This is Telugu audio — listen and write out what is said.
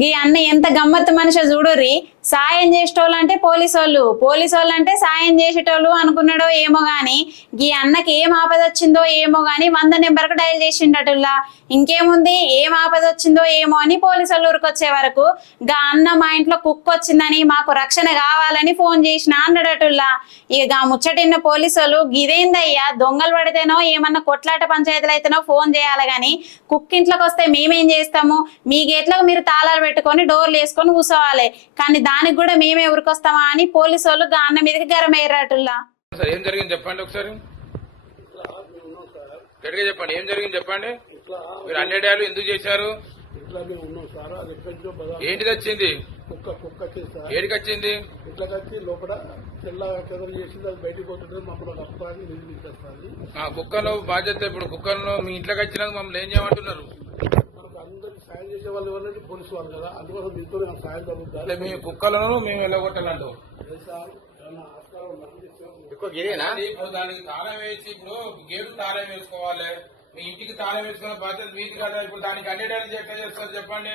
గీ అన్న ఎంత గమ్మత్తు మనిషి చూడుర్రి. సాయం చేసేటోళ్ళు అంటే పోలీసు వాళ్ళు అంటే సాయం చేసేటోళ్ళు అనుకున్నాడో ఏమో గాని గీ అన్నకి ఏం ఆపద వచ్చిందో ఏమో గాని 100 నెంబర్కు డయల్ చేసిండటుల్లా. ఇంకేముంది, ఏం ఆపద వచ్చిందో ఏమో అని పోలీసు వాళ్ళు ఊరికొచ్చే వరకు గా అన్న మా ఇంట్లో కుక్క వచ్చిందని మాకు రక్షణ కావాలని ఫోన్ చేసిన అన్నడటుల్లా. ఇక గా ముచ్చటిన్న పోలీసు వాళ్ళు గిదేందయ్యా దొంగలు పడితేనో ఏమన్నా కొట్లాట పంచాయతీలు అయితేనో ఫోన్ చేయాలి గాని కుక్క ఇంట్లోకి వస్తే మేమేం చేస్తాము, మీ గేట్లకు మీరు తాళాలు పెట్టుకొని డోర్లు వేసుకొని కూర్చోవాలి, కానీ దానికి కూడా మేమే ఊరికొస్తామా అని పోలీసు వాళ్ళు గా అన్న మీదకి గరమయ్యారటుల్లా. ఏం జరిగింది చెప్పండి ఒకసారి, గట్టిగా చెప్పండి. ఏం జరిగింది చెప్పండి. మీరు అన్ని డేలు ఎందుకు చేశారు? ఏంటిది వచ్చింది? ఏడికి వచ్చింది? ఇట్లకి వచ్చి లోపల తెల్ల కదలు చేసింది, అది బయటకు పోతుంది, మమ్మల్ని అప్పాన్ని నిర్మించేస్తుంది. కుక్కను బాధ్యత. ఇప్పుడు కుక్కను మీ ఇంట్లోకి వచ్చినాక మమ్మల్ని ఏం చేయమంటున్నారు? మనకు అందరికి సాయం చేసే వాళ్ళు ఎవరంటే పోలీసు వాళ్ళు కదా, అందుకోసం మీతో సాయం జరుగుతుంది. మీ కుక్కలను మేము వెళ్ళగొట్టాలంటూ ఇప్పుడు దానికి తాళం వేసి, ఇప్పుడు గేటు తాళం వేసుకోవాలి, మీ ఇంటికి తాళం వేసుకున్న బాధ్యత మీది కదా. ఇప్పుడు దానికి అన్ని డేలు ఎట్లా చేస్తారు చెప్పండి.